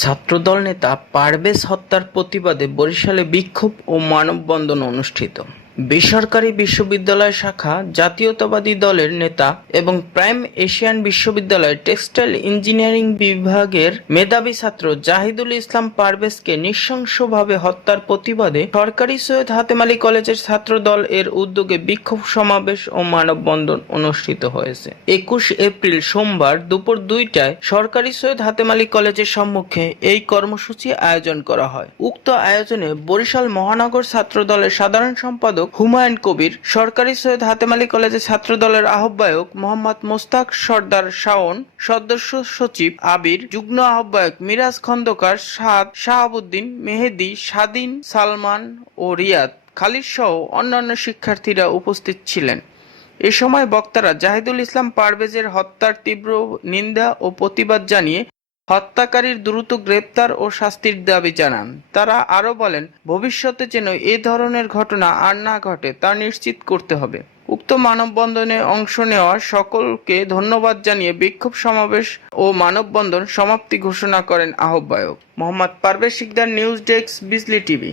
ছাত্রদল নেতা পারভেজ হত্যার প্রতিবাদে বরিশালে বিক্ষোভ ও মানববন্ধন অনুষ্ঠিত। বেসরকারি বিশ্ববিদ্যালয় শাখা জাতীয়তাবাদী দলের নেতা এবং প্রাইম এশিয়ান বিশ্ববিদ্যালয়ের টেক্সটাইল ইঞ্জিনিয়ারিং বিভাগের মেধাবী ছাত্র জাহিদুল ইসলাম পারভেজকে নৃশংসভাবে হত্যার প্রতিবাদে সরকারি সৈয়দ হাতেম আলী কলেজের ছাত্রদল এর উদ্যোগে বিক্ষোভ সমাবেশ ও মানববন্ধন অনুষ্ঠিত হয়েছে। 21 এপ্রিল সোমবার দুপুর 2টায় সরকারি সৈয়দ হাতেম আলী কলেজের সম্মুখে এই কর্মসূচি আয়োজন করা হয়। উক্ত আয়োজনে বরিশাল মহানগর ছাত্রদলের সাধারণ সম্পাদক হুমায়ুন কবির, সরকারি সৈয়দ হাতেম আলী কলেজের ছাত্রদলের আহ্বায়ক মোহাম্মদ মোস্তাক সর্দার শাওন, সদস্য সচিব আবির, যুগ্ম আহ্বায়ক মিরাজ খন্দকার, সাদ, শাহাবুদ্দিন, মেহেদী, স্বাধীন, সালমান ও রিয়াদ, খালিদ সহ অন্যান্য শিক্ষার্থীরা উপস্থিত ছিলেন। এ সময় বক্তারা জাহিদুল ইসলাম পারভেজের হত্যার তীব্র নিন্দা ও প্রতিবাদ জানিয়ে হত্যাকারীর দ্রুত গ্রেপ্তার ও শাস্তির দাবি জানান। তারা আরও বলেন, ভবিষ্যতে যেন এ ধরনের ঘটনা আর না ঘটে তা নিশ্চিত করতে হবে। উক্ত মানববন্ধনে অংশ নেওয়া সকলকে ধন্যবাদ জানিয়ে বিক্ষোভ সমাবেশ ও মানববন্ধন সমাপ্তি ঘোষণা করেন আহ্বায়ক মোহাম্মদ পারভেজ শিকদার। নিউজ ডেস্ক, বিজলি টিভি।